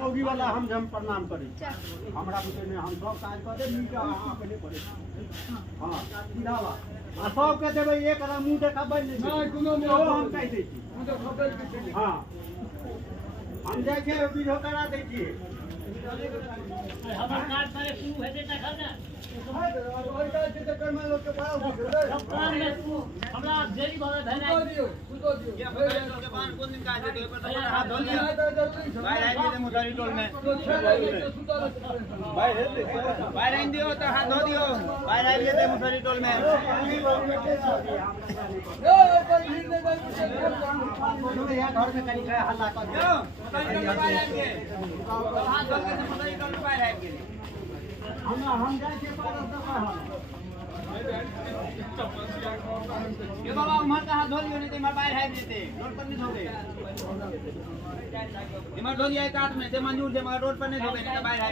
मौगी वाला हम प्रणाम करी हमरा बुझे में हम सब काज कर दे नीचे अहाँ पहले करे हां सीधा बा आ सब के देबे एक रा मुंह देखाबै नहीं कोनो हम कह दै छी मुंह देखाबै हां हम जाय के वीडियो करा दै छी हमर कार्ड सारे शुरू हेते त खा ना ओइटा जे त कर्मा लोग के बड़ा हो काम में तू हमरा जेरी भरे धना दियो ये बताओ के बाहर कौन दिन का है तो पर हाथ धो लिया भाई लाइन दे मुसरी टोल में भाई लाइन दियो तो हाथ धो दियो भाई लाइन दे मुसरी टोल में घर में कनी हल्ला कर दियो भाई लाइन के हाथ धो के मुसरी टोल में भाई लाइन के हम जाय के पास ये बाबा उमर का हाथ धो लियो नहीं तो मैं बाहर है देते रोड पर नहीं धोगे इमर धो लिया काट में से मंजूर से मगर रोड पर नहीं धोगे नहीं तो बाहर है